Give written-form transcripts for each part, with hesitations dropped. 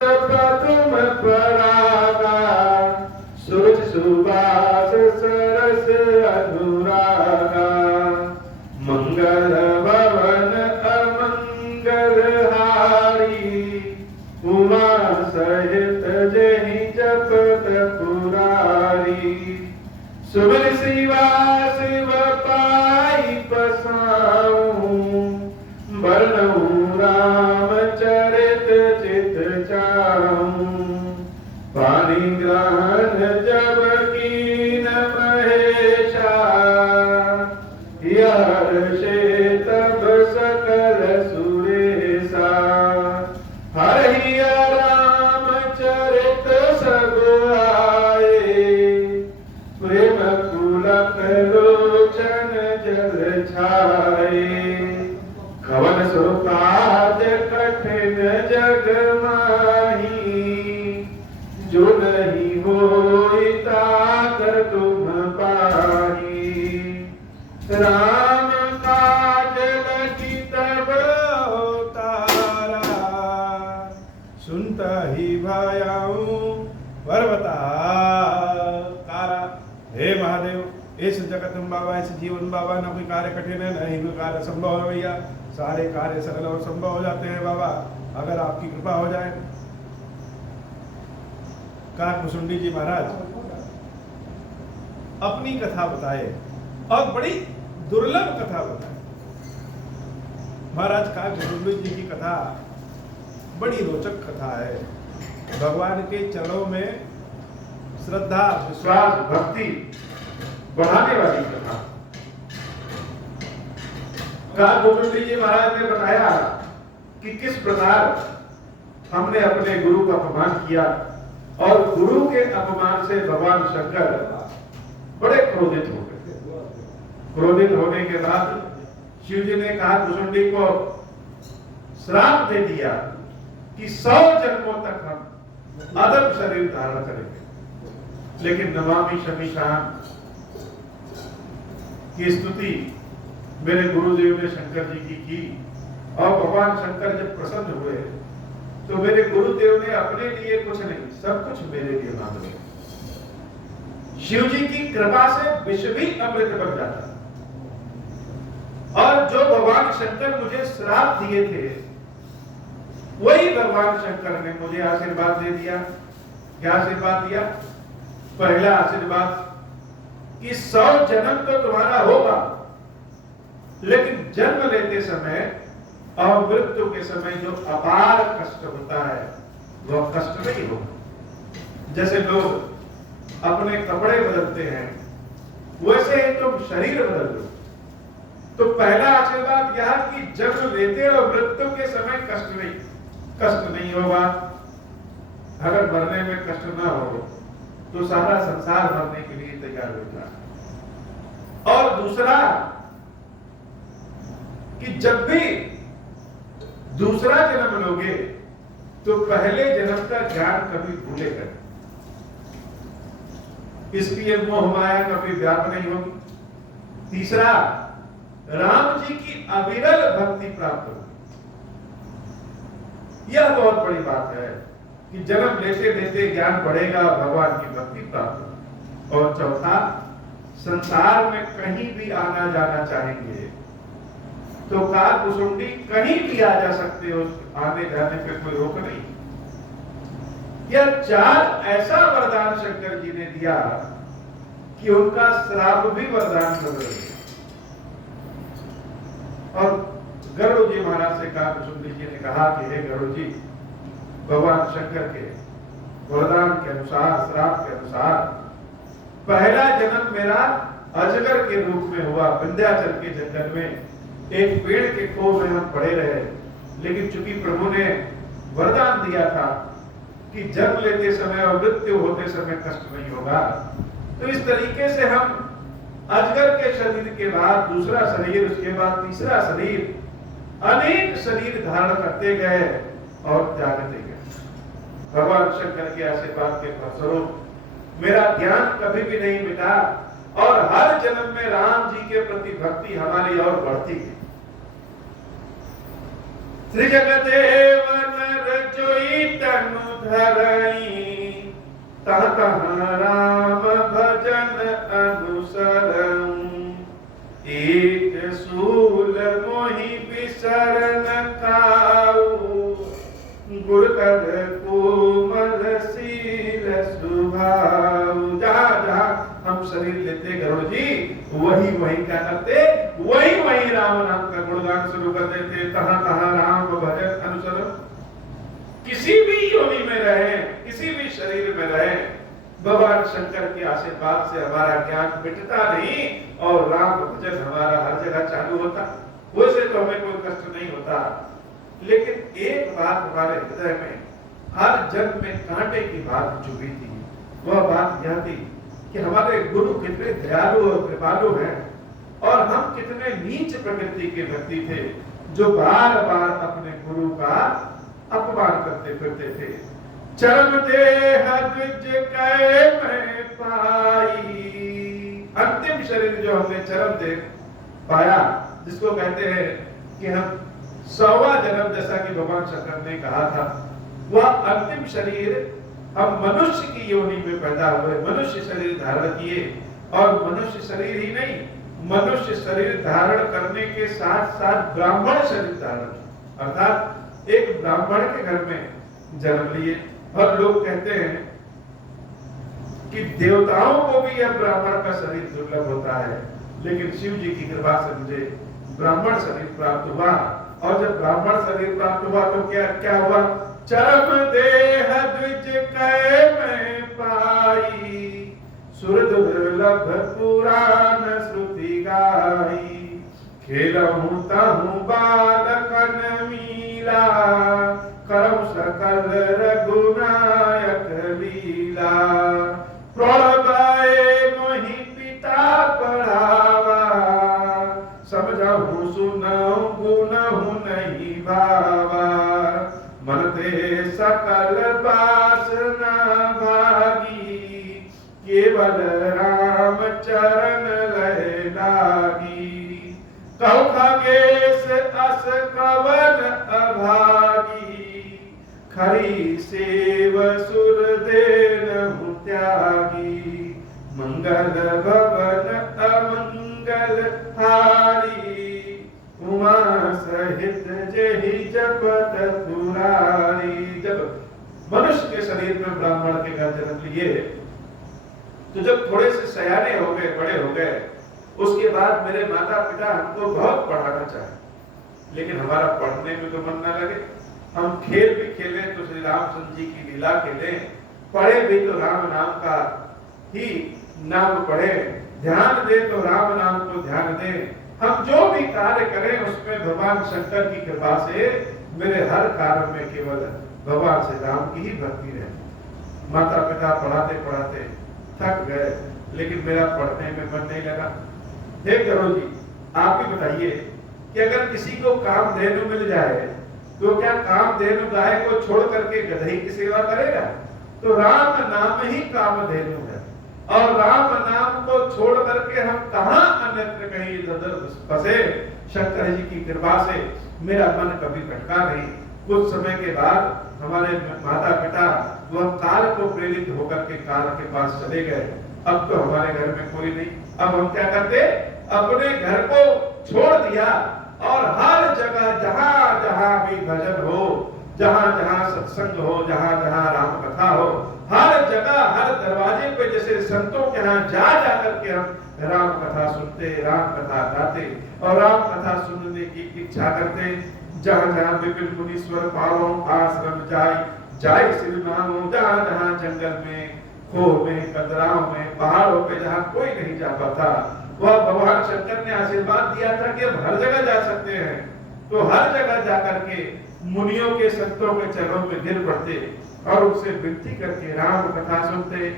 तुम परागा सूरज सुबास सरस अनुरागा मंगल भवन अमंगल हारी उमा सहित जहि जपत पुरारी सुमिर शिवा शिव पाई पसाऊं बरनऊं राम चरित चित चाऊं पानी ग्रहण जब कीन महेशा हर्षे तब सकल सुरेशा हरि राम चरित सब आए प्रेम पुलक लोचन जल छाए कवन सो काज कठिन जग माही जो नहीं होई ताकर तुम पाही राम काज लगी तब अवतारा सुनता ही भायाऊं पर्वता कारा। हे महादेव इस जगत बाबा इस जीवन बाबा न कोई कार्य कठिन है न ही कोई कार्य संभव है भैया, सारे कार्य सरल और संभव हो जाते हैं बाबा अगर आपकी कृपा हो जाए। काकभुसुंडी जी महाराज अपनी कथा बताए और बड़ी दुर्लभ कथा बताए। महाराज काकभुसुंडी जी की कथा बड़ी रोचक कथा है। भगवान के चरणों में श्रद्धा विश्वास भक्ति बढ़ाने वाली कथा। काकभुसुंडी जी महाराज ने बताया कि किस प्रकार हमने अपने गुरु का अपमान किया और गुरु के अपमान से भगवान शंकर बड़े क्रोधित हो गए। क्रोधित होने के बाद शिव जी ने काकभुसुंडी को श्राप दे दिया कि 100 जन्मों तक हम अदम शरीर धारण करेंगे। लेकिन नमामि शमीशान की स्तुति मेरे गुरुदेव ने शंकर जी की और भगवान शंकर जब प्रसन्न हुए तो मेरे गुरुदेव ने अपने लिए कुछ नहीं सब कुछ मेरे लिए मांग लिया। शिव जी की कृपा से विष भी अमृत बन जाता और जो भगवान शंकर मुझे श्राप दिए थे वही भगवान शंकर ने मुझे आशीर्वाद दे दिया। क्या आशीर्वाद दिया? पहला आशीर्वाद कि 100 जन्म तो तुम्हारा होगा लेकिन जन्म लेते समय और मृत्यु के समय जो अपार कष्ट होता है वह कष्ट नहीं होगा। जैसे लोग अपने कपड़े बदलते हैं वैसे ही तुम शरीर बदल लो। तो पहला आशीर्वाद यह कि जन्म लेते और मृत्यु के समय कष्ट नहीं होगा। अगर मरने में कष्ट ना हो तो सारा संसार मरने के लिए तैयार होगा। और दूसरा कि जब भी दूसरा जन्म लोगे तो पहले जन्म का ज्ञान कभी भूलेगा, इसलिए मोह माया कभी व्याप नहीं होगी। तीसरा, राम जी की अविरल भक्ति प्राप्त होगी। यह बहुत बड़ी बात है कि जन्म लेते लेते ज्ञान बढ़ेगा, भगवान की भक्ति प्राप्त होगी। और चौथा, संसार में कहीं भी आना जाना चाहेंगे तो काकभुसुंडी कहीं भी आ जा सकते हो, आने जाने पे कोई रोक नहीं। यह 4 ऐसा वरदान शंकर जी ने दिया कि उनका श्राप भी वरदान बन गया। और गरुड़ जी महाराज से काकभुसुंडी जी ने कहा कि हे गरुड़ जी, भगवान शंकर के वरदान के अनुसार श्राप के अनुसार पहला जन्म मेरा अजगर के रूप में हुआ। विंध्याचल के जंगल में एक पेड़ के खोह में हम पड़े रहे, लेकिन चूंकि प्रभु ने वरदान दिया था कि जन्म लेते समय और मृत्यु होते समय कष्ट नहीं होगा, तो इस तरीके से हम अजगर के शरीर के बाद दूसरा शरीर, उसके बाद तीसरा शरीर, अनेक शरीर धारण करते गए और त्यागते गए। भगवान शंकर के आशीर्वाद के फलस्वरूप मेरा ज्ञान कभी भी नहीं मिटा और हर जन्म में राम जी के प्रति भक्ति हमारी और बढ़ती गई। श्री जगदेव नर जोई तनु धरई तह तह राम भजन अनुसरऊं एक सूल मोहि बिसर न खाऊं गुर कर कोमल शील सुभाऊ। जहाँ जहाँ हम शरीर लेते गरुड़ जी वही वही क्या करते, वही वही राम नाम का गुणगान शुरू कर देते। तहाँ तहाँ राम भजन अनुसरण। किसी भी योनि में रहे, किसी भी शरीर में रहे, भगवान शंकर के आशीर्वाद से हमारा ज्ञान मिटता नहीं और राम भजन हमारा हर जगह चालू होता। वैसे तो हमें कोई कष्ट नहीं होता, लेकिन एक बात हमारे हृदय में हर जन्म में कांटे की बात चुभी थी। वह बात यह थी कि हमारे गुरु कितने दयालु और कृपालु हैं और हम कितने नीच प्रकृति के व्यक्ति थे जो बार बार अपने गुरु का अपमान करते फिरते थे। चरम देह द्विज कै मैं पाई। अंतिम शरीर जो हमने चरम देह पाया, जिसको कहते हैं कि हम 100वां जन्म, जैसा कि भगवान शंकर ने कहा था, वह अंतिम शरीर हम मनुष्य की योनि में पैदा हुए, मनुष्य शरीर धारण किए और मनुष्य शरीर ही नहीं, मनुष्य शरीर धारण करने के साथ साथ ब्राह्मण शरीर धारण, अर्थात एक ब्राह्मण के घर में जन्म लिए। और लोग कहते हैं कि देवताओं को भी यह ब्राह्मण का शरीर दुर्लभ होता है, लेकिन शिव जी की कृपा से मुझे ब्राह्मण शरीर प्राप्त हुआ। और जब ब्राह्मण शरीर प्राप्त हुआ तो क्या क्या हुआ? चरम देह द्विज कै मैं पाई सुर दुर्लभ पुराण श्रुति गाई खेलहूं तहूं बालकन मीला करम सकल रघुनायक लीला प्रलय मोहि पिता पढ़ावा समझहूं सुनहूं गुनहूं नहीं भावा मन ते सकल वासना भागी केवल राम चरण लय लागी कहु खगेश अस कवन अभागी खरी सेव सुर देनहु त्यागी मंगल भवन अमंगल हारी उमा सहित जेहि जपत पुरारी। जब मनुष्य के शरीर में ब्राह्मण के घर जन्म लिए तो जब थोड़े से सयाने हो गए, बड़े हो गए, उसके बाद मेरे माता पिता हमको बहुत पढ़ाना चाहे, लेकिन हमारा पढ़ने में तो मन न लगे। हम खेल भी खेले तो श्री रामचंद्र जी की लीला खेले, पढ़े भी तो राम नाम का ही नाम पढ़े, ध्यान दे तो राम नाम को ध्यान दे। हम जो भी कार्य करें उसमें भगवान शंकर की कृपा से मेरे हर कार्य में केवल भगवान श्री राम की ही भक्ति रहती। माता पिता पढ़ाते पढ़ाते थक गए, लेकिन मेरा पढ़ने में मन नहीं लगा। हे गरुड़ जी, आप ही बताइए कि अगर किसी को कामधेनु मिल जाए तो क्या कामधेनु गाय को छोड़ करके गधे की सेवा करेगा? तो राम नाम ही कामधेनु है और राम नाम को छोड़ करके हम कहां अन्यत्र कहीं इधर फंसे। शंकर जी की कृपा से मेरा मन कभी भटका नहीं। कुछ समय के बाद हमारे माता पिता वह काल को प्रेरित होकर के काल के पास चले गए। अब तो हमारे घर में कोई नहीं। अब हम क्या करते? अपने घर को छोड़ दिया और हर जगह जहां जहां भी भजन हो, जहां जहां सत्संग हो, जहां जहां राम कथा हो, हर जगह हर दरवाजे पे जैसे संतों के यहाँ जा करके हम राम कथा सुनते, राम कथा गाते और राम कथा सुनने की इच्छा करते। जहां जहां विपिन मुनीश्वर पावो आश्रम जाय श्री नामो, जहां जहां जंगल में, खो में, कदराओं में, पहाड़ों पे जहां कोई नहीं जा पाता, वह भगवान शंकर ने आशीर्वाद दिया था कि हम हर जगह जा सकते हैं। तो हर जगह जाकर के मुनियों के, संतों के चरणों में गिर पड़ते और उनसे विनती करके राम कथा सुनते।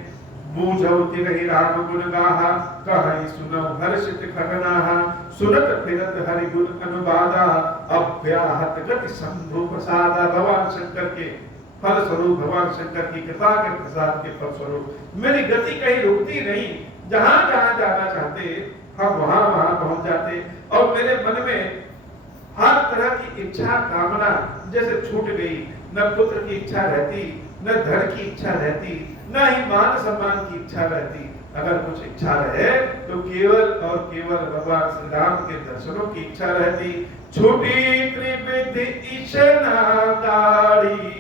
बूझौति रही राम गुण गाहा, कहि सुनौ हर्षित खगनाहा, सुनत फिरत हरि गुण अनुवादा, अव्याहत गति शंभु प्रसादा। भगवान शंकर के फल स्वरूप, भगवान शंकर की कृपा के प्रसाद के फल स्वरूप मेरी गति कहीं रुकती नहीं। जहां जहां जाना चाहते हम वहां वहां पहुंच जाते और मेरे मन में हर तरह की इच्छा कामना जैसे छूट गई। न पुत्र की इच्छा रहती, न धन की इच्छा रहती, न ही मान सम्मान की इच्छा रहती। अगर कुछ इच्छा रहे तो केवल और केवल भगवान श्री राम के दर्शनों की इच्छा रहती। छूटी त्रिविधि इच्छा दाढ़ी,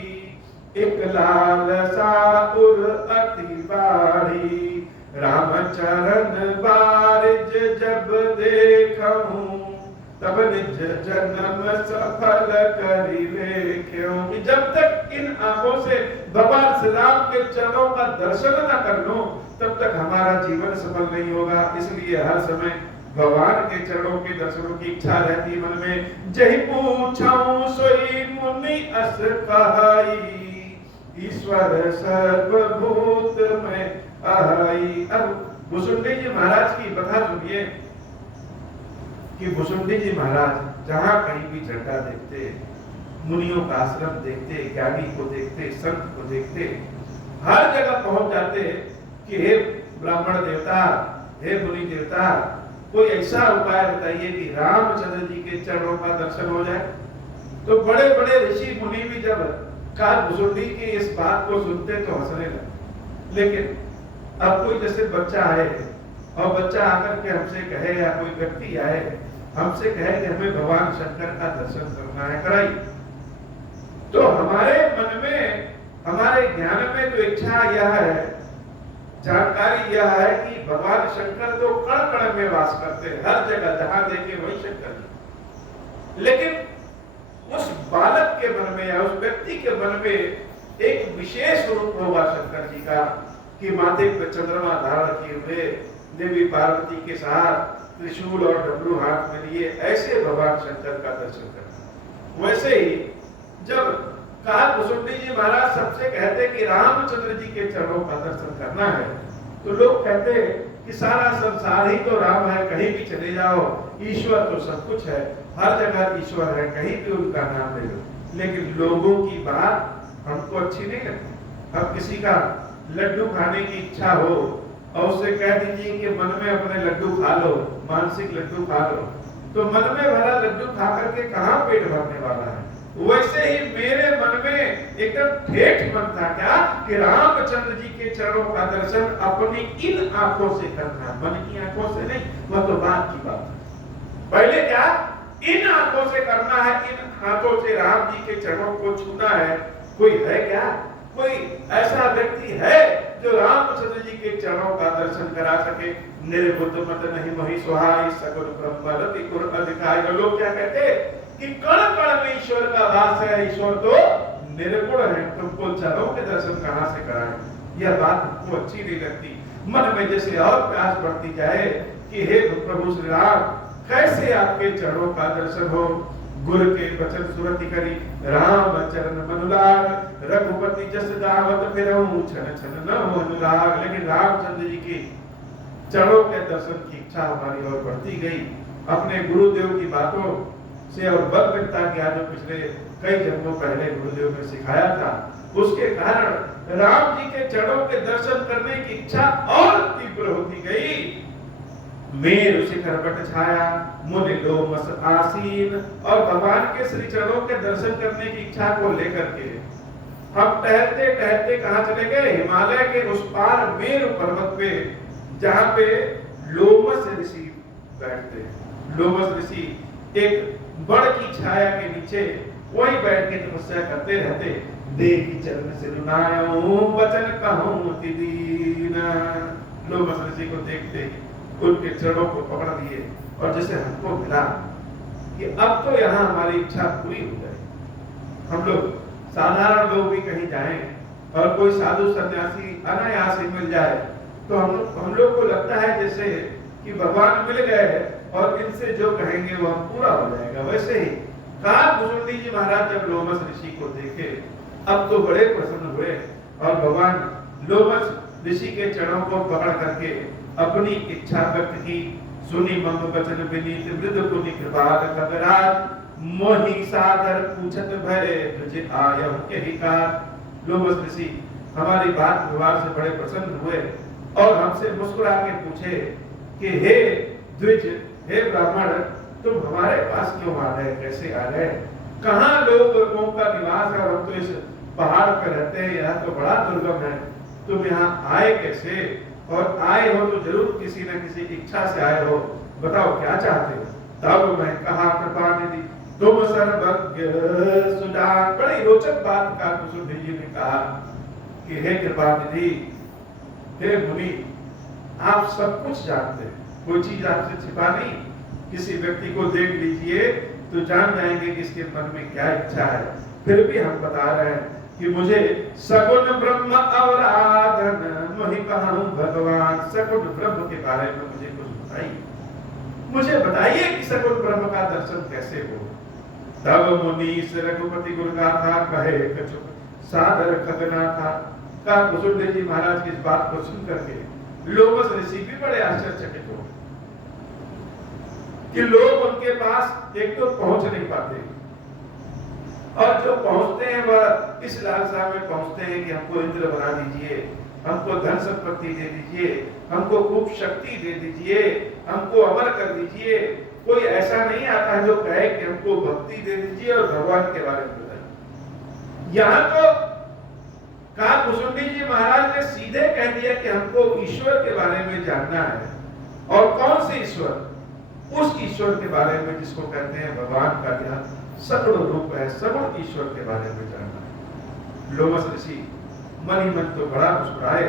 एक लालसा उर अति बाढ़ी। राम चरण बारिज जब देखूं, तब निज जन्म सफल करी लेख्यों। कि जब तक इन आंखों से भगवान श्री राम के चरणों का दर्शन न कर लो, तब तक हमारा जीवन सफल नहीं होगा। इसलिए हर समय भगवान के चरणों के दर्शनों की इच्छा रहती मन में। जहि पूछऊं सोई मुनि अस कहाई, ईश्वर सर्वभूत में आई। अब भुसुंडी जी महाराज की कथा सुनिए कि भुसुंडी जी महाराज जहां कहीं भी झंडा देखते, मुनियों का आश्रम देखते, ज्ञानी को देखते, संत को देखते, हर जगह पहुंच जाते कि हे ब्राह्मण देवता, हे मुनि देवता, कोई ऐसा उपाय बताइए कि रामचंद्र जी के चरणों का दर्शन हो जाए। तो बड़े बड़े ऋषि मुनि भी जब काल भुसुंडी की इस बात को सुनते तो हंसने लगे। लेकिन अब कोई जैसे बच्चा आए और बच्चा आकर के हमसे कहे, या कोई व्यक्ति आए हमसे कहे कि हमें भगवान शंकर का दर्शन करना है, कराइए। तो हमारे मन में, हमारे ज्ञान में तो इच्छा यह है, जानकारी यह है कि भगवान शंकर तो कण कण में वास करते हैं, हर जगह जहां देखे वही शंकर जी। लेकिन उस बालक के मन में या उस व्यक्ति के मन में एक विशेष रूप होगा शंकर जी का कि माथे पर चंद्रमा धारण किए हुए, देवी पार्वती के साथ त्रिशूल और डमरू हाथ में लिए, ऐसे भगवान शंकर का दर्शन करना। वैसे ही जब कहा भुसुंडी जी महाराज सबसे कहते कि रामचंद्र जी के चरणों का दर्शन करना है, तो लोग कहते कि सारा संसार ही तो राम है, कहीं भी चले जाओ, ईश्वर तो सब कुछ है, हर जगह ईश्वर है, कहीं भी उनका नाम ले लो। लेकिन लोगों की बात हमको अच्छी नहीं लगती। अब किसी का लड्डू खाने की इच्छा हो और उसे कह दीजिए कि मन में अपने लड्डू खा लो, मानसिक लड्डू खा लो, तो मन में भरा लड्डू खा करके कहां पेट भरने वाला है। वैसे ही मेरे मन में एकदम ठेठ मन था क्या कि रामचंद्र जी के चरणों का दर्शन अपनी इन आंखों से करना, मन की आंखों से नहीं, वह तो बात की बात है। पहले क्या इन आंखों से करना है, इन हाथों से राम जी के चरणों को छूना है। कोई है क्या, कोई ऐसा व्यक्ति है जो रामचंद्र जी के चरणों का दर्शन करा सके? निर्बुद्ध मत नहीं मोहि सुहाई, सगुन ब्रह्म रति कुर अधिकाय। लोग क्या कहते कि कण कण में ईश्वर का वास है, ईश्वर तो निर्गुण है, तुमको चरणों के दर्शन कहां से कराएं? यह बात हमको अच्छी नहीं लगती। मन में जैसे और प्यास बढ़ती जाए कि हे प्रभु श्री राम, कैसे आपके चरणों का दर्शन हो। गुरु के वचन सुरति करी, राम चरण मनुलाग, रघुपति जस दावत फिरऊं, छन छन न हो अनुराग। लेकिन रामचंद्र जी की चरणों के दर्शन की इच्छा हमारी और बढ़ती गई। अपने गुरुदेव की बातों से और बल मिलता गया जो पिछले कई जन्मों पहले गुरुदेव ने सिखाया था, उसके कारण राम जी के चरणों के दर्शन करने की इच्छा और तीव्र होती गई। मेरु शिखर बट छाया, मुनि लोमस आसीन। और भगवान के श्री चरणों के दर्शन करने की इच्छा को लेकर के हम टहलते टहलते कहां चले गए? हिमालय के उस पार मेरु पर्वत पे, जहां पे लोमस ऋषि बैठते हैं। लोमस ऋषि एक बड़ की छाया के नीचे वही बैठ के तपस्या करते रहते। देवी चरण से रुनाऊं, वचन कहूं तिदीना। लोमस ऋषि को देखते उनके चरणों को पकड़ लिए और जैसे हमको मिला कि अब तो यहाँ हमारी इच्छा पूरी हो जाए। हम लोग साधारण लोग भी कहीं जाएं और कोई साधु सन्यासी अनायास ही मिल जाए तो हम लोग को लगता है जैसे कि भगवान मिल गए और इनसे जो कहेंगे वह पूरा हो जाएगा। वैसे ही काल भुसुंडी जी महाराज जब लोमस ऋषि को देखे, अब तो बड़े प्रसन्न हुए और भगवान लोमस ऋषि के चरणों को पकड़ करके अपनी इच्छा व्यक्त की। सुनी मम वचन विनीत, मृदु पुनि कृपाल खगराज, मोहि सादर पूछत भय तुझे आयहु के हिकार। लोमस ऋषि हमारी बात व्यवहार से बड़े प्रसन्न हुए और हमसे मुस्कुरा के पूछे कि हे द्विज, हे ब्राह्मण, तुम हमारे पास क्यों आ गए, कैसे आ गए? कहां लोगों का निवास है और हम तो इस पहाड़ पे रहते हैं, यहाँ तो बड़ा दुर्गम है, तुम यहाँ आए कैसे? और आए हो तो जरूर किसी न किसी इच्छा से आए हो, बताओ क्या चाहते हो? तब मैं कहा कृपानिधि तुम सर्वज्ञ सुजान। बड़ी रोचक बात का कुसुंडी जी ने कहा कि हे कृपानिधि, हे मुनि, आप सब कुछ जानते हैं, कोई चीज आपसे छिपा नहीं। किसी व्यक्ति को देख लीजिए तो जान जाएंगे कि इसके मन में क्या इच्छा है। फिर भी हम बता रहे हैं कि मुझे सगुण ब्रह्म अवराधन मोहि कहूं भगवान। सगुण ब्रह्म के बारे में मुझे कुछ बताइए, मुझे बताइए कि सगुण ब्रह्म का दर्शन कैसे हो। तब मुनीस रघुपति गुण गाथा कहे कछु सादर खगना था। का कुसुंडी जी महाराज की इस बात को सुन करके लोमस ऋषि भी बड़े आश्चर्यचकित हो कि लोग उनके पास एक तो पहुंच नहीं पाते, और जो पहुंचते हैं वह इस लालसा में पहुंचते हैं कि हमको इंद्र बना दीजिए, हमको धन संपत्ति दे दीजिए, हमको खूब शक्ति दे दीजिए, हमको अमर कर दीजिए। कोई ऐसा नहीं आता है जो कहे कि हमको भक्ति दे दीजिए और भगवान के बारे में बताइए। यहाँ तो कहा कुसुंडी जी महाराज ने सीधे कह दिया कि हमको ईश्वर के बारे में जानना है। और कौन से ईश्वर? उस ईश्वर के बारे में जिसको कहते हैं भगवान का ज्ञान सगुण रूप है, सगुण ईश्वर के बारे में जानना है। लोमस ऋषि मन ही मन तो बड़ा मुस्कुराए,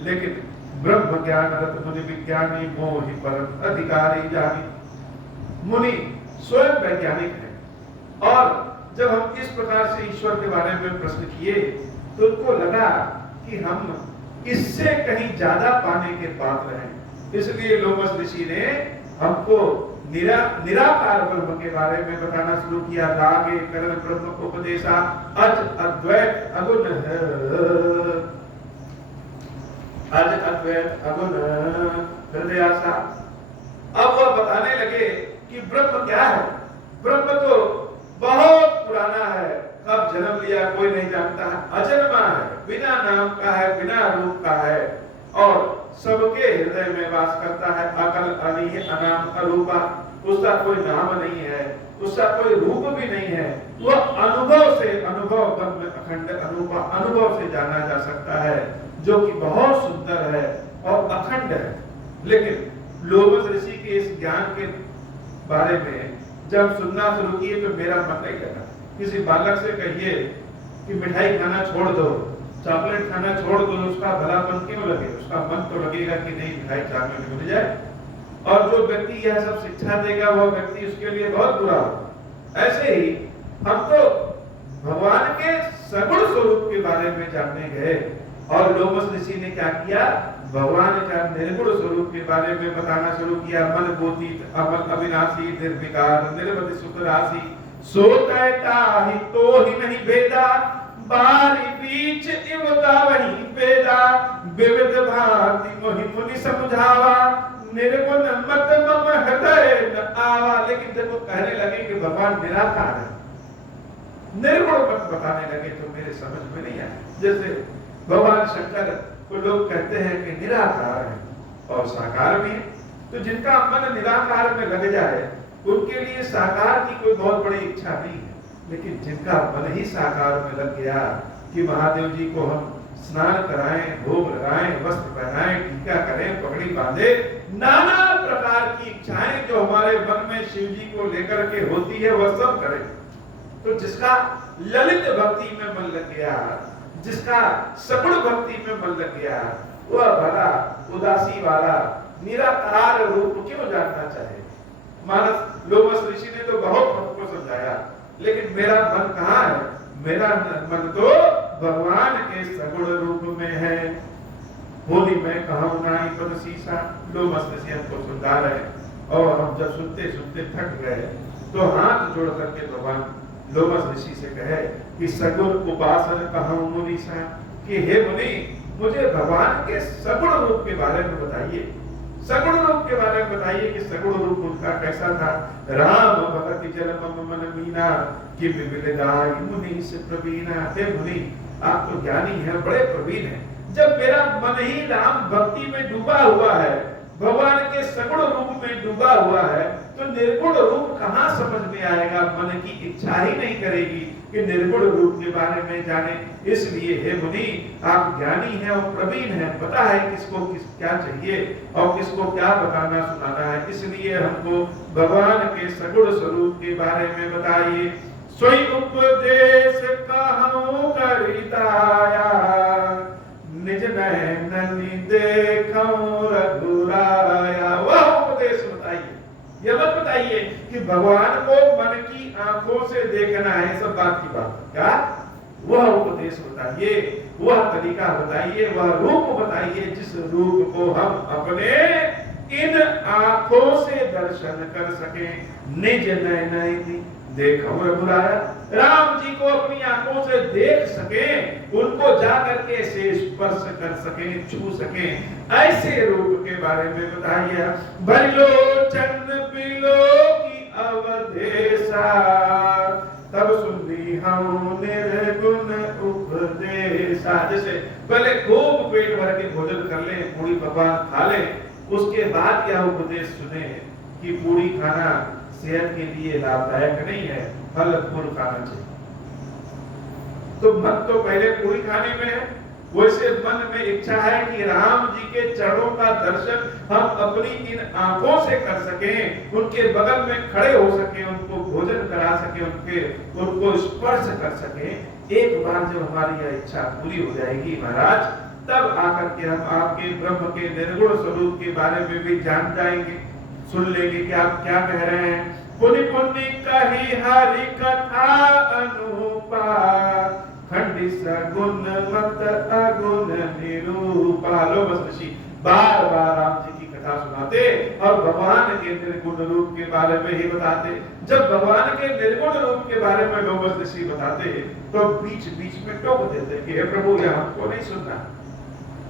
लेकिन ब्रह्म ज्ञान रत मुनि विज्ञानी मोहि परम अधिकारी जानी। मुनि स्वयं वैज्ञानिक है, और जब हम इस प्रकार से ईश्वर के बारे में प्रश्न किए तो उनको लगा कि हम इससे कहीं ज्यादा पाने के पात्र हैं। इसलिए लोमस ऋषि ने हमको निराकार ब्रह्म के बारे में बताना शुरू किया। दागे करण ब्रह्म को उपदेशा अज अद्वैत अगुण अज अद्वैत अगुण हृदयासा। अब वह बताने लगे कि ब्रह्म क्या है। ब्रह्म तो बहुत पुराना है, कब जन्म लिया कोई नहीं जानता है, अजन्मा है, बिना नाम का है, बिना रूप का है, और सबके हृदय में वास करता है। अकल अनीह अनाम अरूपा, उसका कोई नाम नहीं है, उसका कोई रूप भी नहीं है। वह अनुभव से, अनुभव ब्रह्म अखंड अरूपा, अनुभव से जाना जा सकता है, जो कि बहुत सुंदर है और अखंड है। लेकिन लोमस ऋषि के इस ज्ञान के बारे में जब सुनना शुरू किए तो मेरा मन नहीं लगा। किसी बालक से कहिए कि मिठाई खाना छोड़ दो, चॉकलेट खाना छोड़ दो, उसका भलापन क्यों लगे? उसका मन तो लगेगा कि नहीं मिठाई चॉकलेट मिल जाए। और जो व्यक्ति यह सब शिक्षा देगा वह व्यक्ति उसके लिए बहुत बुरा हो। ऐसे ही हम तो भगवान के सगुण स्वरूप के बारे में जानने गए, और लोमस ऋषि ने क्या किया? भगवान का निर्गुण स्वरूप के बारे में बताना शुरू किया। मन बोधित अमल अविनाशी निर्विकार निर्वधि सुख राशि, सोता ही तो ही नहीं भेदा, बारी बीच इवता वही भेदा, विविध भांति मोहि मुनि समझावा, निर्गुण मत मम हृदय न आवा। लेकिन जब वो कहने लगे कि भगवान निराकार है, निर्गुण मत बताने लगे तो मेरे समझ में नहीं आया। जैसे भगवान शंकर को लोग कहते हैं कि निराकार है और साकार भी है, तो जिनका मन निराकार में लग जाए उनके लिए साकार की कोई बहुत बड़ी इच्छा नहीं है। लेकिन जिनका मन ही साकार में लग गया कि महादेव जी को हम स्नान कराएं, भोग लगाएं, वस्त्र पहनाएं, टीका करें, पगड़ी बांधे, नाना प्रकार की इच्छाएं जो हमारे मन में शिव जी को लेकर के होती है वह सब करें। तो जिसका ललित भक्ति में मन लग गया, जिसका सगुण भक्ति में मन लग गया, वह भला उदासी वाला निराकार रूप क्यों जानना चाहे? मानस लोमस ऋषि ने तो बहुत हमको समझाया, लेकिन मेरा मन कहाँ है? मेरा मन तो भगवान के सगुण रूप में है। होली में कहूं नाई पद सीसा। लोमस ऋषि हमको सुना रहे, और हम जब सुनते सुनते थक गए तो हाथ जोड़ करके भगवान लोमस ऋषि से कहे कि सगुण उपासन कहूं मुनीसा, कि हे मुनि मुझे भगवान के सगुण रूप के बारे में बताइए, सगुण रूप के बारे में बताइए कि सगुण रूप उनका कैसा था। राम भगति जन्म मन मीना कि विविधाई मुनि से प्रवीणा। हे मुनि आप तो ज्ञानी हैं, बड़े प्रवीण हैं। जब मेरा मन ही राम भक्ति में डूबा हुआ है, भगवान के सगुण रूप में डूबा हुआ है, तो निर्गुण रूप कहाँ समझ में आएगा? मन की इच्छा ही नहीं करेगी कि निर्गुण रूप के बारे में जाने। इसलिए हे मुनि, आप ज्ञानी हैं और प्रवीण हैं, पता है किसको क्या चाहिए और किसको क्या बताना सुनाना है, इसलिए हमको भगवान के सगुण स्वरूप के बारे में बताइए। सोई उपदेश कहूं करिताया, निज नैननि देखऊं रघुराया। वह उपदेश बताइए, यह मत बताइए कि भगवान को मन की आंखों से देखना है, सब बात की बात क्या। वह उपदेश बताइए, वह तरीका बताइए, वह रूप बताइए जिस रूप को हम अपने इन आंखों से दर्शन कर सके। निज नैननि देखऊं रघुराया, राम जी को अपनी आंखों से देख सके, उनको जाकर के से स्पर्श कर सके, छू सके, ऐसे रूप के बारे में बताइए। भरिलोचन बिलो की अवधेशा, तब सुनी हम निर्गुण उपदेशा। जैसे पहले खूब पेट भर के भोजन कर ले, पूरी पकवान खा ले, उसके बाद यह उपदेश सुने कि पूरी खाना सेहत के लिए लाभदायक नहीं है, फल फूल खाना चाहिए। तो मन तो पहले पूरी खाने में है, वैसे मन में इच्छा है कि राम जी के चरणों का दर्शन हम अपनी इन आंखों से कर सकें, उनके बगल में खड़े हो सके, उनको भोजन करा सके, उनको स्पर्श कर सके। एक बार जब हमारी यह इच्छा पूरी हो जाएगी महाराज, तब आकर के हम आपके ब्रह्म के निर्गुण स्वरूप के बारे में भी जान जाएंगे, सुन लेंगे कि आप क्या कह रहे हैं। पुनि पुनि कही हरि कथा अनुपा, खंडी सगुण मत अगुण निरूपा। लो बस ऋषि बार बार राम जी की कथा सुनाते और भगवान के निर्गुण रूप के बारे में ही बताते। जब भगवान के निर्गुण रूप के बारे में लोग बस ऋषि बताते तो बीच बीच में टोक देते कि हे प्रभु, यह हमको नहीं सुनना,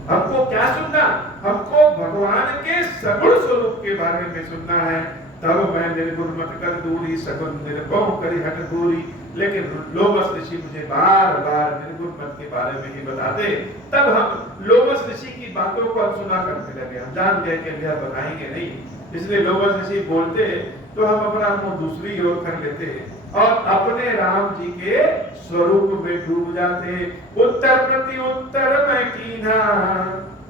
हमको क्या सुनना, हमको भगवान के सगुण स्वरूप के बारे में सुनना है। तब मैं निर्गुण मत कर दूरी, सगुण निर्गुण करी हट दूरी। लेकिन लोमस ऋषि मुझे बार बार निर्गुण मत के बारे में ही बताते, तब हम लोमस ऋषि की बातों को हम सुना करने लगे। हम जान गए कि यह बताएंगे नहीं, इसलिए लोमस ऋषि बोलते तो हम अपना मुंह दूसरी ओर कर लेते और अपने राम जी के स्वरूप में डूब जाते। उत्तर प्रति उत्तर में कीना,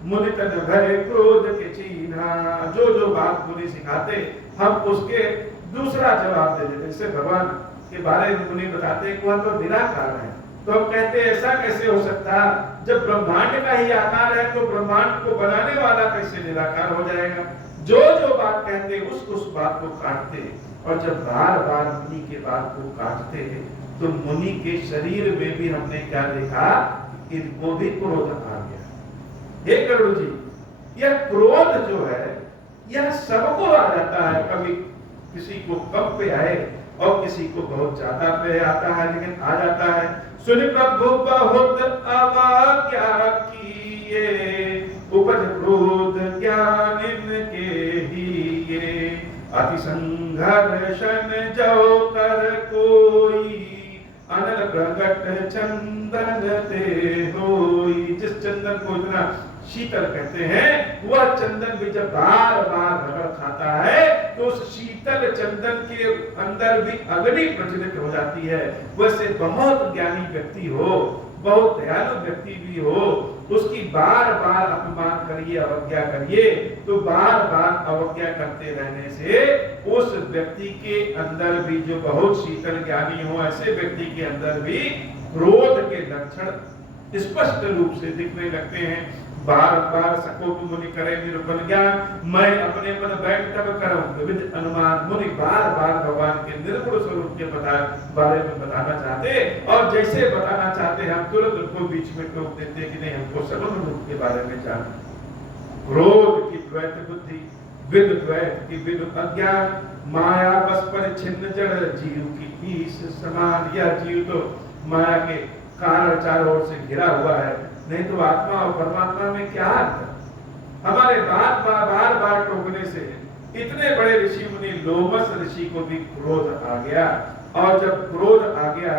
मुनि तन भय क्रोध के चीना। जो जो बात मुनि सिखाते हम उसके दूसरा जवाब दे देते। जैसे भगवान के बारे में मुनि बताते कि वह तो निराकार है, तो हम कहते ऐसा कैसे हो सकता, जब ब्रह्मांड का ही आकार है तो ब्रह्मांड को बनाने वाला कैसे निराकार हो जाएगा। जो जो बात कहते उस बात को काटते, और जब बार बार मुनि के बात को काटते तो मुनि के शरीर में भी हमने क्या देखा, इनको भी क्रोध आ गया। हे गरुड़ जी, यह क्रोध जो है यह सबको आ जाता है, कभी किसी को कम पे आए और किसी को बहुत ज्यादा पे आता है, लेकिन आ जाता है। सुन प्रभु बहुत अवज्ञा किए, उपज क्रोध ज्ञान इनके ही ये। अति संघर्षण जो कर कोई, अनल प्रगट चंदन ते होई। जिस चंदन को इतना शीतल कहते हैं, वह चंदन भी जब बार बार रगड़ खाता है तो उस शीतल चंदन के अंदर भी अग्नि प्रज्वलित हो जाती है। वैसे बहुत ज्ञानी व्यक्ति हो, बहुत दयालु व्यक्ति भी हो, उसकी बार बार अपमान करिए, अवज्ञा करिए, तो बार बार अवज्ञा करते रहने से उस व्यक्ति के अंदर भी, जो बहुत शीतल ज्ञानी हो, ऐसे व्यक्ति के अंदर भी क्रोध के लक्षण स्पष्ट रूप से दिखने लगते हैं। बार बार सकोप मुनि करे निरूपण ज्ञान, मैं अपने मन बैठ तब करूं विविध अनुमान। मुनि बार बार भगवान के निर्गुण स्वरूप के बारे में बताना चाहते, और जैसे बताना चाहते हम तुरंत उनको बीच में टोक देते कि नहीं, हमको सगुण रूप के बारे में जानना। क्रोध की द्वैत बुद्धि, विद द्वैत की विद अज्ञान, माया बस पर छिन्न जड़ जीव की ईश समान। यह जीव तो माया के कारण चारों ओर से घिरा हुआ है, नहीं तो आत्मा और परमात्मा में क्या अंतर। हमारे बार बार टोकने से इतने बड़े ऋषि मुनि लोमस ऋषि को भी क्रोध आ गया, और जब क्रोध आ गया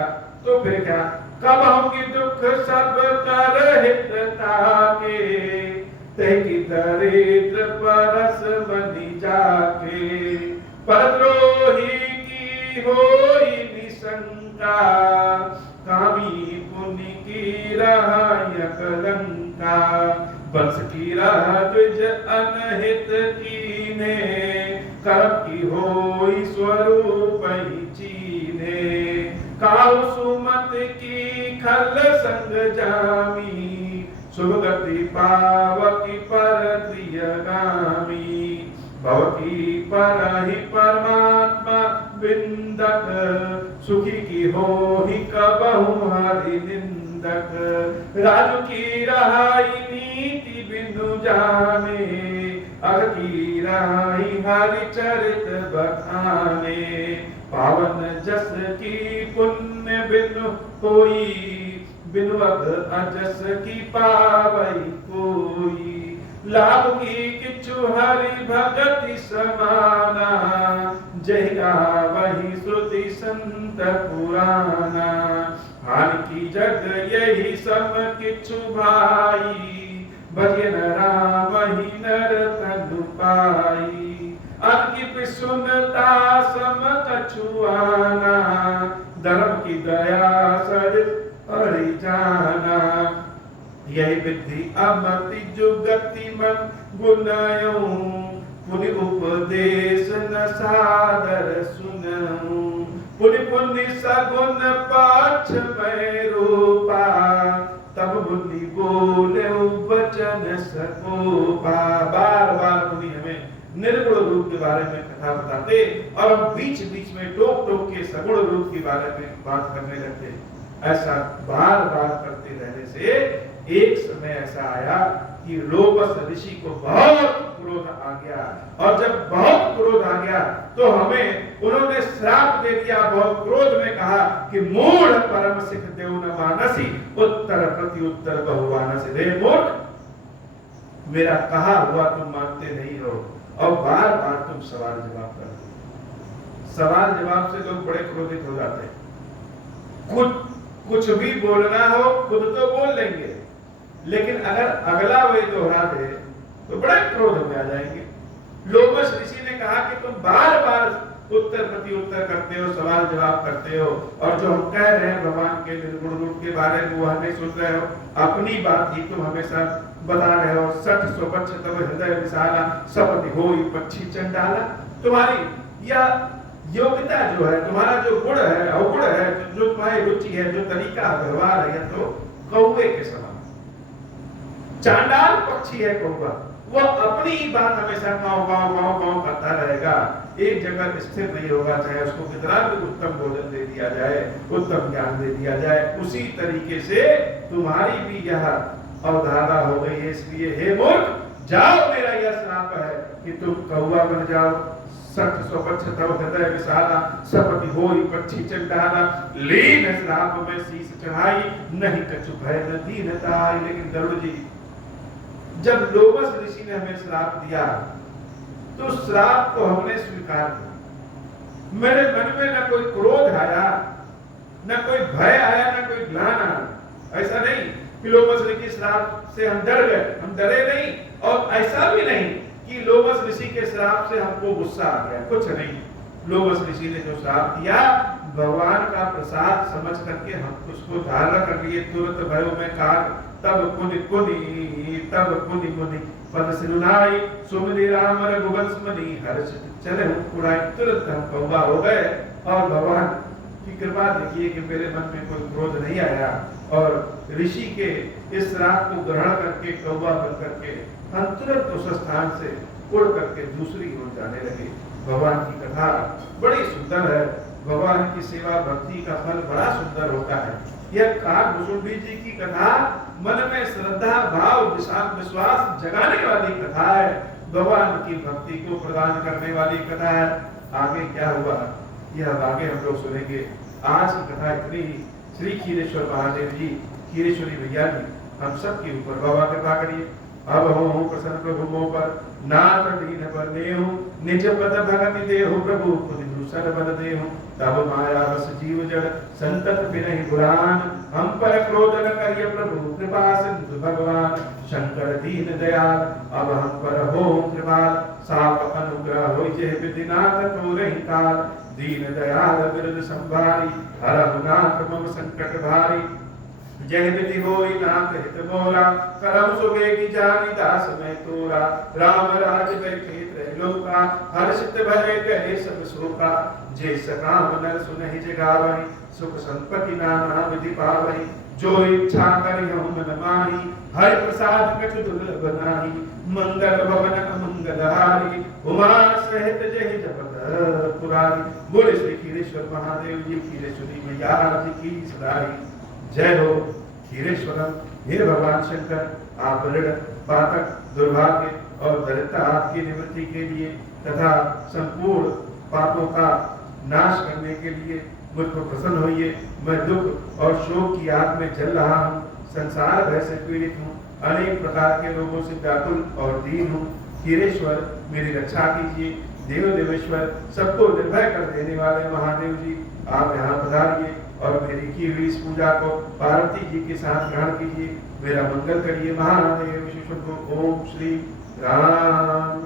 तो फिर क्या, कब होंगे दुख सब कर हितता के, तेकी दरिद्र परस बनी जाके। परद्रोही की होई निशंका, बंस की राह द्विज अनहित कीने, करम की होई स्वरूप ही चीने। काहु सुमत की खल संग जामी, शुभ गति पावकी पर प्रियगामी। भवकी पर ही परमात्मा बिंदक, सुखी की हो ही कबहु हरि निंदक। राजू की रहाई नीति बिनु जाने, अग की रहाई हरि चरित बखाने। पावन जस की पुण्य बिनु कोई, बिनु अग अजस की पावई कोई। लाभ की किछु हरि भगति समाना, जहिया वही श्रुति संत पुराना। हानि की जग यही सम किछु भाई, भजन राम ही नर तनु पाई। अंकित सुनता सम कछु आना, धर्म की दया सर हरि जाना। यही विधि अमति जुगति मन गुनायूं, पुनि उपदेश न सादर सुनऊं। पुनि पुनि सगुन पाछ में रूपा, तब मुनि बोले वचन सकोपा। बार बार मुनि हमें निर्गुण रूप के बारे में कथा बताते और हम बीच बीच में टोक टोक के सगुण रूप के बारे में बात करने लगते। ऐसा बार बार करते रहने से एक समय ऐसा आया कि लोमस ऋषि को बहुत क्रोध आ गया, और जब बहुत क्रोध आ गया तो हमें उन्होंने श्राप दे दिया। बहुत क्रोध में कहा कि मूढ़ परम सिख देव न मानसी, उत्तर प्रति उत्तर बहुवानसी। रे मूर्ख, मेरा कहा हुआ तुम मानते नहीं हो और बार बार तुम सवाल जवाब करते हो। सवाल जवाब से लोग बड़े क्रोधित हो जाते हैं। कुछ भी बोलना हो खुद तो बोल लेंगे, लेकिन अगर अगला वही दोहरा दे तो बड़े क्रोध में आ जाएंगे। लोमस ऋषि ने कहा कि तुम बार बार उत्तर प्रति उत्तर करते हो, सवाल जवाब करते हो, और जो हम कह रहे हैं भगवान के निर्गुण रूप के बारे में वो हमें सुन रहे हो, अपनी बात ही तुम हमेशा बता रहे हो। सठ स्वपक्ष तब हृदय विशाला, सपति होई पक्षी चंडाला। तुम्हारी यह योग्यता जो है, तुम्हारा जो गुण है, अवगुण है, जो तुम्हारी रुचि है, जो तरीका व्यवहार है, तो कौवे के समान। चांडाल पक्षी है कौवा, वो अपनी ही बात हमेशा काव काव काव काव करता रहेगा, एक जगह स्थिर नहीं होगा। चाहे उसको कितना भी उत्तम भोजन दे दिया जाए, उत्तम ज्ञान दे दिया जाए, उसी तरीके से तुम्हारी भी यह अवधारणा हो गई है। इसलिए हे मूर्ख, जाओ, मेरा यह श्राप है कि तुम कौवा बन जाओ। सठ स्वपक्ष तव हृदय विशाला, सपति होई पक्षी चंडाला। लीन श्राप में शीश चढ़ाई, नहीं कछु भय न दीनता आई। लेकिन गरुड़ जी, जब लोमस ऋषि ने हमें श्राप दिया तो श्राप को हमने स्वीकार किया। मेरे मन में न कोई क्रोध आया, न कोई भय आया, न कोई ग्लान आया। ऐसा नहीं कि लोमस ऋषि के श्राप से हम डर गए, हम डरे नहीं। और ऐसा भी नहीं कि लोमस ऋषि के श्राप से हमको गुस्सा आ गया, कुछ नहीं। लोमस ऋषि ने जो श्राप दिया, भगवान का प्रसाद समझ करके हम उसको धारण कर लिए। तुरंत भयो में काग, तब कुनि कुनि, तब कुनि मुनि, पद सिरुनाई, सुमिरि राम रघुवंश मनि, हर्ष चले उड़ाई। तुरंत हम कौवा हो गए। और भगवान की कृपा देखिए कि मेरे मन में कोई क्रोध नहीं आया, और ऋषि के इस श्राप को ग्रहण करके कौवा बन करके हम तुरंत उस स्थान से उड़ करके दूसरी ओर जाने लगे। भगवान की कथा बड़ी सुंदर है। भगवान की सेवा भक्ति का फल बड़ा सुंदर होता है। यह काकभुसुंडी जी की कथा मन में श्रद्धा भाव विश्वास जगाने वाली कथा है, भगवान की भक्ति को प्रदान करने वाली कथा है। आगे क्या हुआ यह आगे हम लोग सुनेंगे। आज की कथा इतनी ही। श्री खीरेश्वर महादेव जी, खीरेश्वरी भैया जी, हम सब के ऊपर बाबा कृपा करिए। अब हो प्रसन्न प्रभु मोह पर, नाथ दीन पर नेहु, निज पद भगति देहु, प्रभु खुद दूसर बल देहु। तब माया रस जीव जड़, संतत बिनहि पुराण, हम पर क्रोध न करिय प्रभु, कृपा सिंधु भगवान। शंकर दीन दयाल, अब हम पर हो कृपाल, साप अनुग्रह होई जेहि विधिनाथ तोरहि काल। दीन दयाल बिरद संभारी, हरहु नाथ मम संकट भारी। जय विधि होई नाथ हित मोरा, करम सुबे की जानी दास में तोरा। राम राज बैठे त्रैलोका, हर्षित भय कहे सब शोका। जे सकाम नर सुनहि जगावहि, सुख संपत्ति नाना विधि पावहि। जो इच्छा करि हूँ मन माही, हरि प्रसाद कछ दुर्लभ नाही। मंगल भवन अमंगल हारी, उमा सहित जहि जपत पुरारी। बोले श्री क्षीरेश्वर महादेव जी, क्षीरेश्वरी मैया जी की सदाई जय हो। क्षीरेश्वरम, हे भगवान शंकर, आप ऋण पातक दुर्भाग्य और दरिद्रता की निवृत्ति के लिए तथा संपूर्ण पापों का नाश करने के लिए मुझ पर प्रसन्न होइए। मैं दुख और शोक की आग में जल रहा हूँ, संसार भय से पीड़ित हूँ, अनेक प्रकार के रोगों से व्याकुल और दीन हूँ। क्षीरेश्वर, मेरी रक्षा कीजिए। देव देवेश्वर, सबको निर्भय कर देने वाले महादेव जी, आप यहाँ पधारिए और मेरी की हुई इस पूजा को पार्वती जी के साथ ग्रहण कीजिए। मेरा मंगल करिए। महादेव शिशु को ओम श्री राम